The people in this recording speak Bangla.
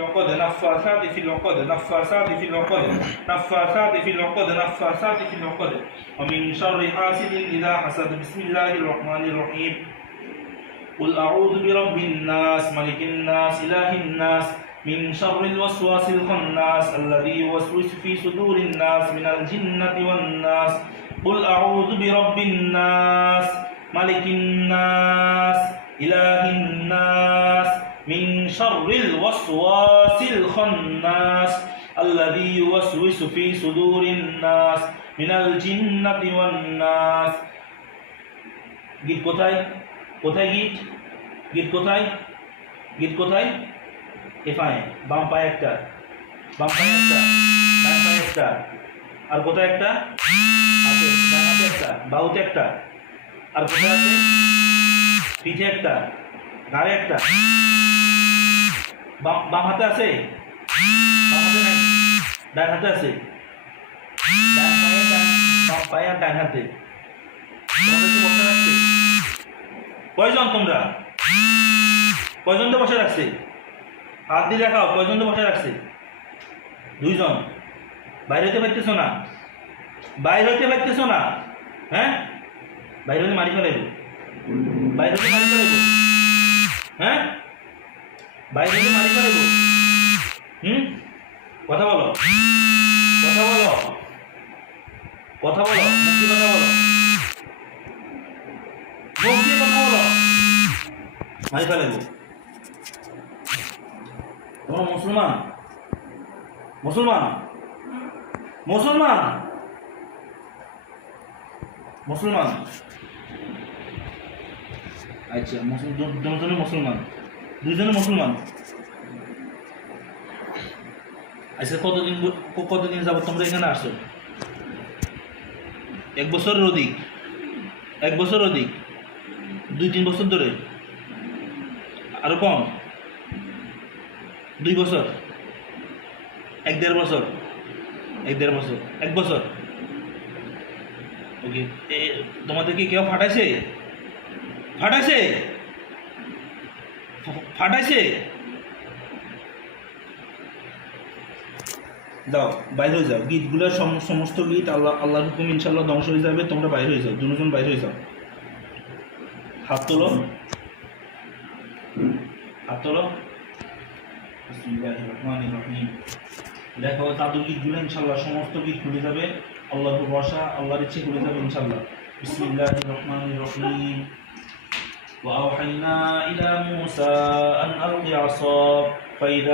العقد نفاثات في العقد نفاثات في العقد نفاثات في العقد نفاثات في العقد ومن شر حاسد إذا حسد بسم الله الرحمن الرحيم قل أعوذ برب الناس ملك الناس إله الناس من شر الوسواس الخناس الذي يوسوس في صدور الناس من الجنة والناس قل أعوذ برب الناس ملك الناس إله الناس من شر الوسواس الخناس الذي يوسوس في صدور الناس من الجنة والناس গীত কোথায় কোথায় গীত গীত কোথায় গীত কোথায় এফায় বাম পায়ে একটা বাম পায়ে একটা ডান পায়ে একটা আর কোথায় একটা আছে ডান হাতে একটা বাহুতে একটা আর কোথায় আছে পিঠে একটা ঘাড়ে একটা বাম হাতে আছে বাম হাতে নাই ডান হাতে আছে ডান পায়ে বাম পায়ে আর ডান হাতে তোমাদের বসে রাখছে কয়জন তোমরা কয়জন তো বসে রাখছে হাত দিয়ে দেখাও কয়জন তো বসে রাখছে দুইজন বাইরে হইতে পারতেছো না বাইরে হইতে পারতেছো না হ্যাঁ বাইরে হইতে মারি ফেলাইব বাইরে হইতে মারি ফেলাইব হ্যাঁ বাইরে হইতে মারি ফেলাইব কথা বলো কথা বলো কথা বলো মুখ দিয়ে কথা বলো মুখ দিয়ে কথা বলো মারি ফেলাইব তোমরা মুসলমান মুসলমান মুসলমান মুসলমান আচ্ছা দুজনে মুসলমান দুজনে মুসলমান আচ্ছা কতদিন যাবো তোমরা এখানে আসো এক বছরের অধিক এক বছর অধিক 2-3 বছর ধরে আরো কম 2 বছর 1-1.5 বছর 1-1.5 বছর 1 বছর ওকে তোমাদের কি কেউ ফাটাইছে ফাটাইছে ফাটাইছে যাও বাইরে হয়ে যাও গীতগুলোর সমস্ত গীত আল্লাহর হুকুম ইনশাল্লাহ ধ্বংস হয়ে যাবে তোমরা বাইরে হয়ে যাও দুজন বাইরে হয়ে যাও হাত তোলো হাত তোলো বিসমিল্লাহির রহমানির রহিম দেখো জাদুর গীতগুলো ইনশাল্লাহ সমস্ত গীত খুলে যাবে আল্লাহর ভরসা আল্লাহর ইচ্ছে খুলে যাবে ইনশাল্লাহ বিসমিল্লাহির রহমানির রহিম ওয়া আওহাইনা ইলা মূসা আন আলকি আসা ফাইদা